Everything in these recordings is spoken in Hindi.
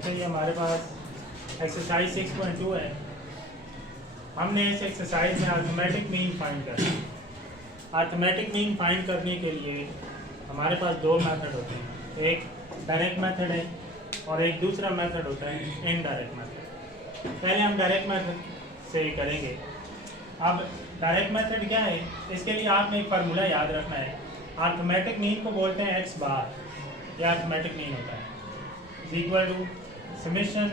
अच्छा, ये हमारे पास एक्सरसाइज 6.2 है। हमने इस एक्सरसाइज में अर्थमेटिक मीन फाइंड करना है। अर्थमेटिक मीन फाइंड करने के लिए हमारे पास दो मेथड होते हैं, एक डायरेक्ट मेथड है और एक दूसरा मेथड होता है इनडायरेक्ट मेथड। पहले हम डायरेक्ट मेथड से करेंगे। अब डायरेक्ट मेथड क्या है, इसके लिए आपने एक फार्मूला याद रखना है। अर्थमेटिक मीन को बोलते हैं एक्स बार, यह अर्थमेटिक मीन होता है is equal to summation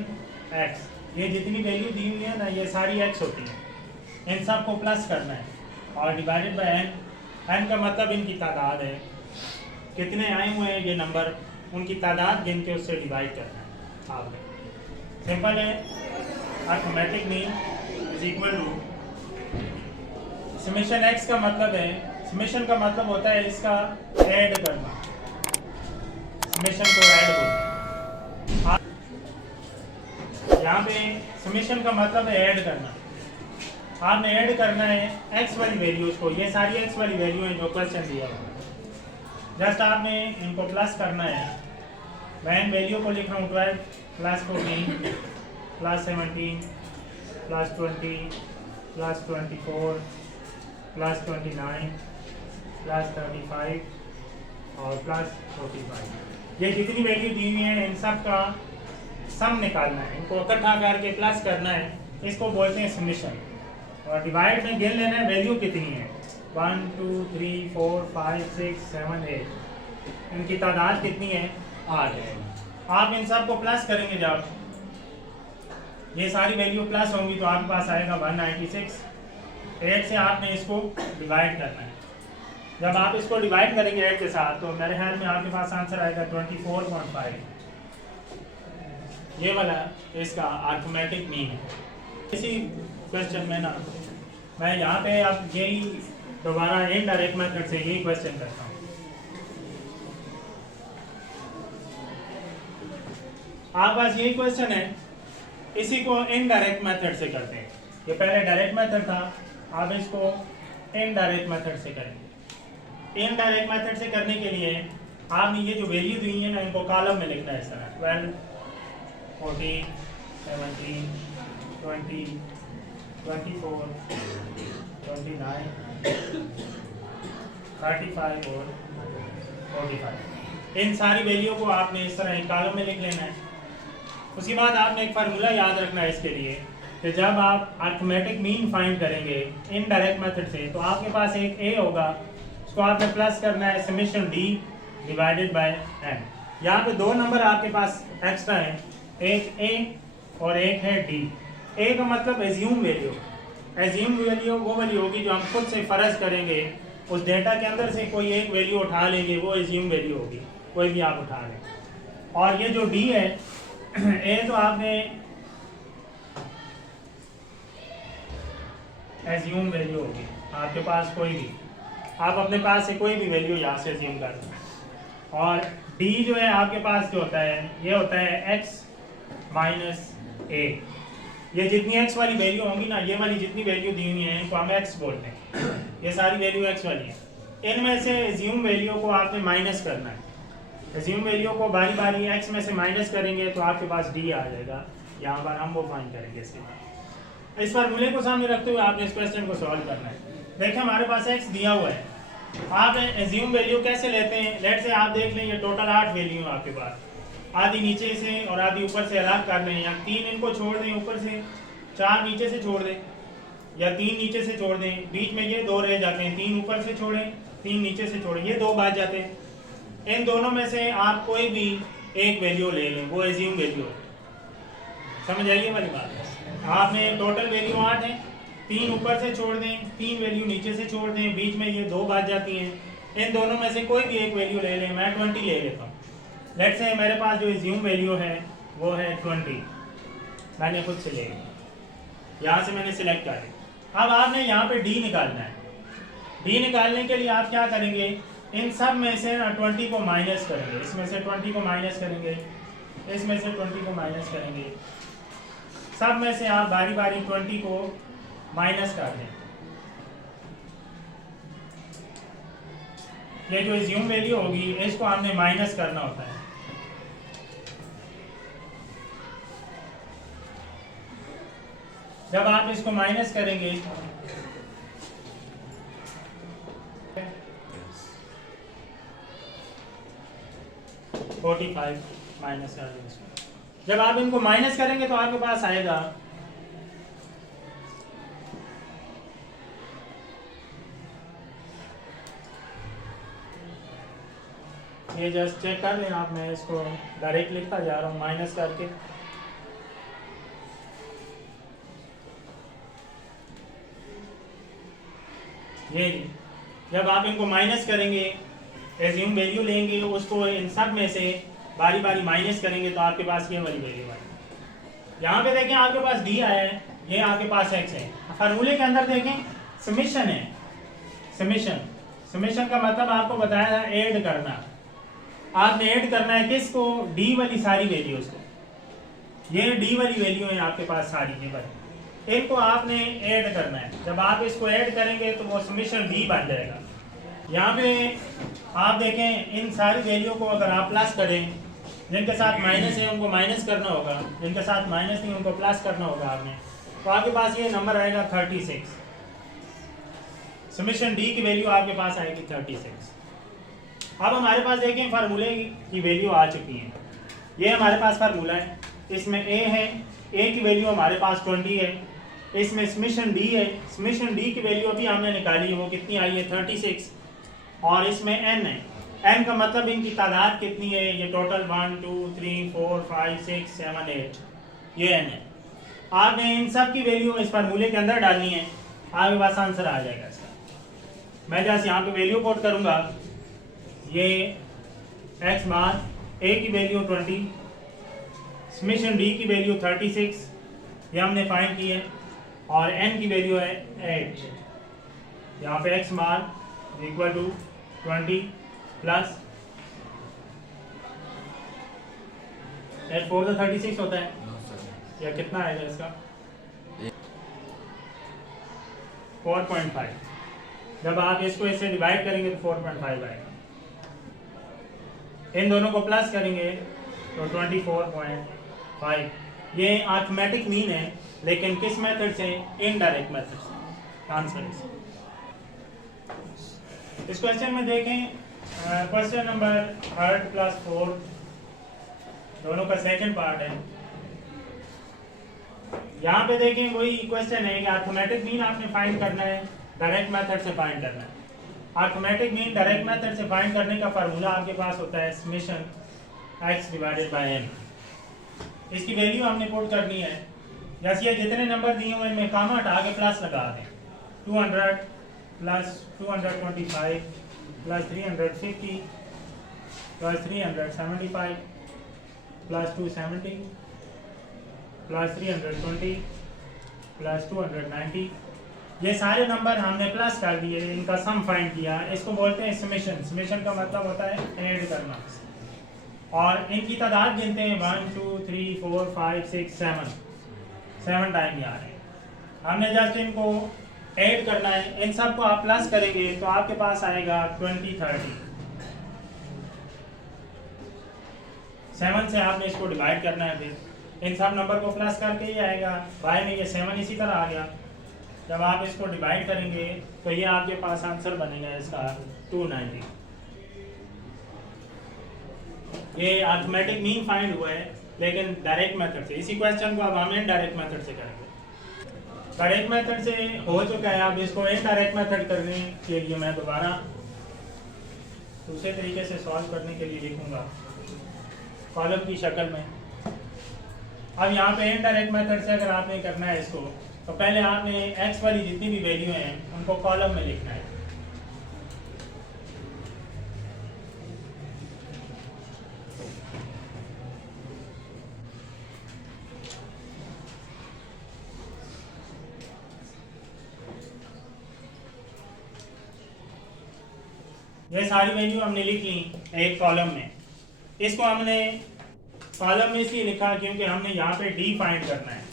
X. ये जितनी वैल्यू दी हुई है ना, ये सारी एक्स होती है, इन सब को प्लस करना है और डिवाइडेड बाय एन। एन का मतलब इनकी तादाद है, कितने आए हुए हैं ये नंबर, उनकी तादाद गिन के उससे डिवाइड करना है आपने। सिंपल है, arithmetic mean is equal to summation X का मतलब है, समेशन का मतलब होता है इसका ऐड करना, समेशन को ऐड बोलते हैं। यहाँ पे समेशन का मतलब है ऐड करना। आपने ऐड करना है एक्स वाली वैल्यूज को, ये सारी एक्स वाली वैल्यू है जो क्वेश्चन दिया हुआ है। जस्ट आपने इनको प्लस करना है। मैं इन वैल्यू को लिख रहा हूँ 12 plus 14 plus 17 plus 20 plus 24 plus 29 plus 35 और प्लस 45। ये जितनी वैल्यू दी हुई है इन सब का सम निकालना है, इनको इकट्ठा करके प्लस करना है, इसको बोलते हैं समेशन। और डिवाइड में गिन लेना है वैल्यू कितनी है, 1 2 3 4 5 6 7 8, इनकी तादाद कितनी है, 8 है। आप इन सब को प्लस करेंगे, जब ये सारी वैल्यू प्लस होंगी तो आपके पास आएगा 196। 8 से आपने इसको डिवाइड करना है। जब आप इसको डिवाइड करेंगे 8 के साथ तो मेरे ख्याल में आपके पास आंसर आएगा 24.5। ये वाला इसका अर्थमेटिक मीन है। इसी क्वेश्चन में ना मैं यहाँ पे अब यही दोबारा इनडायरेक्ट मेथड से यही क्वेश्चन करता हूँ। आपके पास यही क्वेश्चन है, इसी को इनडायरेक्ट मेथड से करते हैं। ये पहले डायरेक्ट मेथड था, आप इसको इनडायरेक्ट मेथड से करेंगे। इनडायरेक्ट मेथड से करने के लिए आपने ये जो वैल्यू दी है ना, इनको कॉलम में लिखना है इस तरह, 12 14 17 20 24 29 35 और 45। इन सारी वैल्यू को आपने इस तरह एक कॉलम में लिख लेना है। उसके बाद आपने एक फार्मूला याद रखना है इसके लिए कि जब आप अर्थमेटिक मीन फाइंड करेंगे इनडायरेक्ट मेथड से तो आपके पास एक ए होगा, उसको आपने प्लस करना है summation D divided by N. यहाँ पे दो नंबर आपके पास एक्स्ट्रा है, एक ए और एक है डी। ए का मतलब एज्यूम वैल्यू, एज्यूम वैल्यू वो वैल्यू होगी जो हम खुद से फर्ज करेंगे, उस डेटा के अंदर से कोई एक वैल्यू उठा लेंगे, वो एज्यूम वैल्यू होगी, कोई भी आप उठा लें। और ये जो डी है, ए तो आपने एज्यूम वैल्यू होगी आपके पास, कोई भी आप अपने पास से कोई भी वैल्यू यहाँ से एज्यूम कर लें। और डी जो है आपके पास जो होता है, ये होता है एक्स माइनस ए। ये जितनी एक्स वाली वैल्यू होंगी ना, ये वाली जितनी वैल्यू दी हुई है इनको हम एक्स बोलते हैं, ये सारी वैल्यू एक्स वाली है। इनमें से एज्यूम वैल्यू को आपने माइनस करना है। एज्यूम वैल्यू को बारी बारी एक्स में से माइनस करेंगे तो आपके पास डी आ जाएगा। यहाँ पर हम वो फाइंड करेंगे। इसके बाद इस फार्मूले को सामने रखते हुए आपने इस क्वेश्चन को सॉल्व करना है। देखिए हमारे पास एक्स दिया हुआ है, आप एज्यूम वैल्यू कैसे लेते हैं, लेट से आप देख लें ये टोटल 8 वैल्यू है आपके पास, आधी नीचे से और आधी ऊपर से अलग कर लें, या 3 इनको छोड़ दें ऊपर से, 4 नीचे से छोड़ दें, या 3 नीचे से छोड़ दें, बीच में ये 2 रह जाते हैं, 3 ऊपर से छोड़ें 3 नीचे से छोड़ें, ये 2 बच जाते हैं। इन दोनों में से आप कोई भी एक वैल्यू ले लें, वो एज्यूम वैल्यू है। समझ आइए वाली बात। आपने टोटल वैल्यू 8 है, 3 ऊपर से छोड़ दें, 3 वैल्यू नीचे से छोड़ दें, बीच में ये 2 बच जाती हैं। इन दोनों में से कोई भी एक वैल्यू ले लें। मैं 20 ले लेता हूँ। लेट्स से मेरे पास जो एज्यूम वैल्यू है वो है 20, मैंने खुद से ले ली, यहाँ से मैंने सिलेक्ट कर ली। अब आपने यहाँ पे डी निकालना है। डी निकालने के लिए आप क्या करेंगे, इन सब में से ना 20 को माइनस करेंगे, इसमें से 20 को माइनस करेंगे, इसमें से 20 को माइनस करेंगे, सब में से आप बारी बारी 20 को माइनस कर दें। ये जो एज्यूम वैल्यू होगी इसको हमने माइनस करना होता है। जब आप इसको माइनस करेंगे 45 माइनस कर देंगे इसको। जब आप इनको माइनस करेंगे तो आपके पास आएगा ये जस्ट चेक कर लें आप, मैं इसको डायरेक्ट लिखता जा रहा हूँ माइनस करके। ये जब आप इनको माइनस करेंगे, एज्यूम वैल्यू लेंगे, उसको इन सब में से बारी बारी माइनस करेंगे तो आपके पास ये वाली वैल्यू आएगी। यहाँ पे देखें आपके पास डी आया है, ये आपके पास एक्स है। फार्मूले के अंदर देखें समेशन है, समेशन का मतलब आपको बताया था ऐड करना। आपने ऐड करना है किसको? डी वाली सारी वैल्यूज को। ये डी वाली वैल्यू है आपके पास सारी, ये पर इनको आपने ऐड करना है। जब आप इसको ऐड करेंगे तो वो समेशन डी बन जाएगा। यहाँ पे आप देखें इन सारी वैल्यू को अगर आप प्लस करें, जिनके साथ माइनस है उनको माइनस करना होगा, जिनके साथ माइनस नहीं उनको प्लस करना होगा आपने, तो आपके पास ये नंबर आएगा 36। समेशन डी की वैल्यू आपके पास आएगी 36। अब हमारे पास देखें फार्मूले की वैल्यू आ चुकी है। ये हमारे पास फार्मूला है, इसमें ए है, ए की वैल्यू हमारे पास 20 है। इसमें समेशन डी है, समेशन डी की वैल्यू अभी हमने निकाली है, वो कितनी आई है 36। और इसमें एन है, एन का मतलब इनकी तादाद कितनी है, ये टोटल 1 2 3 4 5 6 7 8, ये एन है। आपने इन सब की वैल्यू इस फार्मूले के अंदर डालनी है, आपके पास आंसर आ जाएगा इसका। मैं जैसे यहाँ पे वैल्यू कोट करूँगा, ये एक्स बार ए की वैल्यू 20, समेशन डी की वैल्यू 36, ये हमने फाइंड की है, और एन की वैल्यू है 8। यहाँ पे X bar equal to 20 plus 8 4 36 होता है, या कितना आएगा इसका 4.5। जब आप इसको इससे डिवाइड करेंगे तो 4.5 आएगा। इन दोनों को प्लस करेंगे तो 24.5। ये अर्थमेटिक मीन है, लेकिन किस मेथड से? इनडायरेक्ट मेथड से आंसर है। इस क्वेश्चन में देखें, क्वेश्चन नंबर 3 + 4 दोनों का सेकंड पार्ट है। यहाँ पे देखें वही क्वेश्चन है कि अर्थमेटिक मीन आपने फाइंड करना है, डायरेक्ट मेथड से फाइंड करना है। अर्थमेटिक मीन डायरेक्ट मेथड से फाइंड करने का फार्मूला आपके पास होता है summation x divided by n। इसकी वैल्यू हमने पुट करनी है, जैसे ये जितने नंबर दिए हुए इनमें कामा हटा के प्लस लगा दें। 200 plus 225 plus 350 plus 375 plus 270 plus 320 plus 290, ये सारे नंबर हमने प्लस कर दिए, इनका सम फाइंड किया। इसको बोलते हैं समेशन। समेशन का मतलब होता है ऐड करना, और इनकी तादाद गिनते हैं 1 2 3 4 5 6 7 टाइम आ रहे हैं। हमने जस्ट इनको ऐड करना है, इन सब को आप प्लस करेंगे तो आपके पास आएगा 20 30। 7 से आपने इसको डिवाइड करना है, फिर इन सब नंबर को प्लस करके ही आएगा। बाय में ये 7 इसी तरह आ गया। जब आप इसको डिवाइड करेंगे तो ये आपके पास आंसर बनेगा इसका 290। ये अर्थमेटिक मीन फाइंड हुआ है, लेकिन डायरेक्ट मेथड से। इसी क्वेश्चन को अब हम इनडायरेक्ट मेथड से करेंगे। डायरेक्ट मेथड से हो चुका है, अब इसको इनडायरेक्ट मेथड करने के लिए मैं दोबारा दूसरे तरीके से सॉल्व करने के लिए लिखूंगा कॉलम की शक्ल में। अब यहाँ पे इनडायरेक्ट मेथड से अगर आपने करना है इसको, तो पहले आपने x वाली जितनी भी वैल्यू हैं उनको कॉलम में लिखना है। ये सारी वैल्यू हमने लिख ली एक कॉलम में। इसको हमने कॉलम में इसलिए लिखा क्योंकि हमने यहाँ पे डी फाइंड करना है,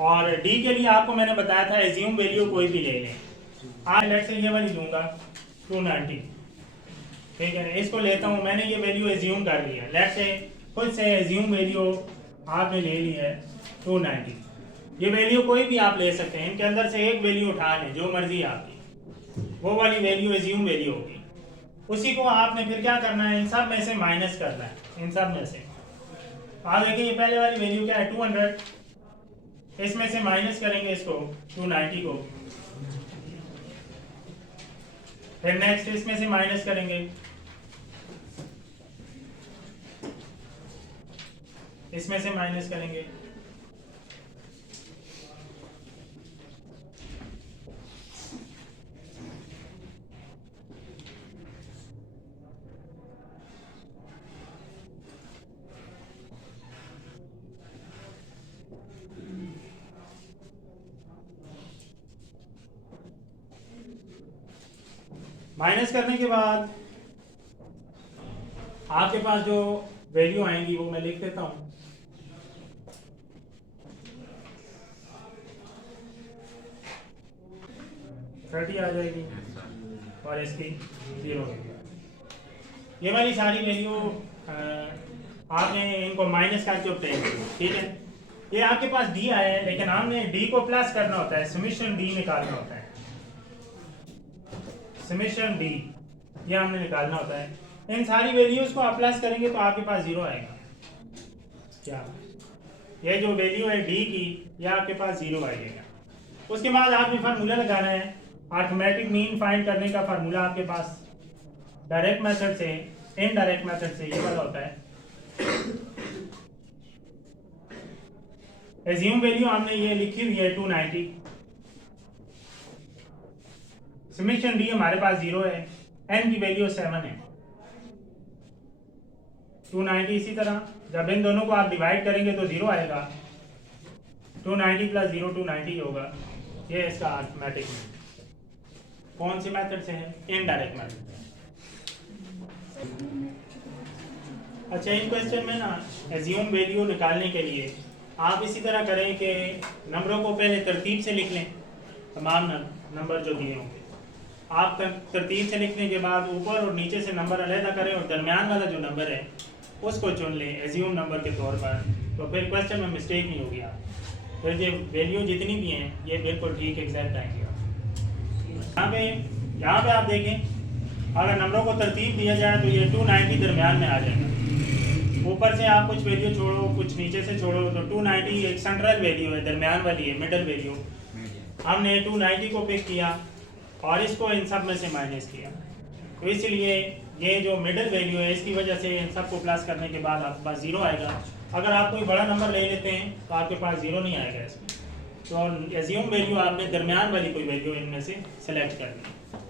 और डी के लिए आपको मैंने बताया था एज्यूम वैल्यू कोई भी ले लें। आज लेट से ये वाली लूंगा 290, ठीक है, इसको लेता हूँ। मैंने ये वैल्यू एज्यूम कर ली है, लेट से खुद से एज्यूम वैल्यू आपने ले ली है 290। ये वैल्यू कोई भी आप ले सकते हैं, इनके अंदर से एक वैल्यू उठा लें जो मर्जी है आपकी, वो वाली वैल्यू एज्यूम वैल्यू होगी। उसी को आपने फिर क्या करना है, इन सब में से माइनस करना है, इन सब में से। आप देखिए ये पहले वाली वैल्यू क्या है 200, इसमें से माइनस करेंगे इसको 290 को, फिर नेक्स्ट इसमें से माइनस करेंगे, इसमें से माइनस करेंगे, माइनस करने के बाद आपके पास जो वैल्यू आएंगी वो मैं लिख देता हूं। थर्टी आ जाएगी और इसकी 0। ये वाली सारी वैल्यू आपने इनको माइनस करके ऑब्टेन की, ठीक है। ये आपके पास डी आया है, लेकिन हमने डी को प्लस करना होता है, समेशन डी निकालना होता है, समेशन डी ये हमने निकालना होता है। इन सारी वैल्यूज को आप प्लस करेंगे तो आपके पास 0 आएगा। क्या ये जो वैल्यू है डी की, ये आपके पास 0 आएगा। उसके बाद आपने फार्मूला लगाना है, अर्थमेटिक मीन फाइंड करने का फार्मूला आपके पास डायरेक्ट मेथड से इनडायरेक्ट मेथड से ये वाला होता है। एज्यूम वैल्यू हमने ये लिखी हुई है 290, समेशन डी हमारे पास 0 है, एन की वैल्यू 7 है, 290। इसी तरह जब इन दोनों को आप डिवाइड करेंगे तो 0 आएगा, 290 प्लस 0 290 होगा। ये इसका अर्थमेटिक मेथड कौन सी मेथड से है, इनडायरेक्ट मेथड। अच्छा, इन क्वेश्चन में ना एज्यूम वैल्यू निकालने के लिए आप इसी तरह करें कि नंबरों को पहले तरतीब से लिख लें, तमाम नंबर जो दिए होंगे आप तरतीब से लिखने के बाद ऊपर और नीचे से नंबर अलहदा करें और दरमियान वाला जो नंबर है उसको चुन लें एज्यूम नंबर के तौर पर, तो फिर क्वेश्चन में मिस्टेक नहीं होगी। आप फिर ये वैल्यू जितनी भी हैं ये बिल्कुल ठीक एग्जैक्ट आएंगे। यहाँ पे आप देखें, अगर नंबरों को तरतीब दिया जाए तो ये 290 दरमियान में आ जाएगा। ऊपर से आप कुछ वैल्यू छोड़ो, कुछ नीचे से छोड़ो, तो 290 एक सेंट्रल वैल्यू है, दरमियान वाली है, मिडल वैल्यू। हमने 290 को पिक किया और इसको इन सब में से माइनस किया, तो इसलिए ये जो मिडिल वैल्यू है इसकी वजह से इन सबको प्लस करने के बाद आपके पास 0 आएगा। अगर आप कोई बड़ा नंबर ले लेते हैं तो आपके पास 0 नहीं आएगा इसमें। तो एज्यूम वैल्यू आपने दरमियान वाली कोई वैल्यू इनमें से सेलेक्ट करनी है।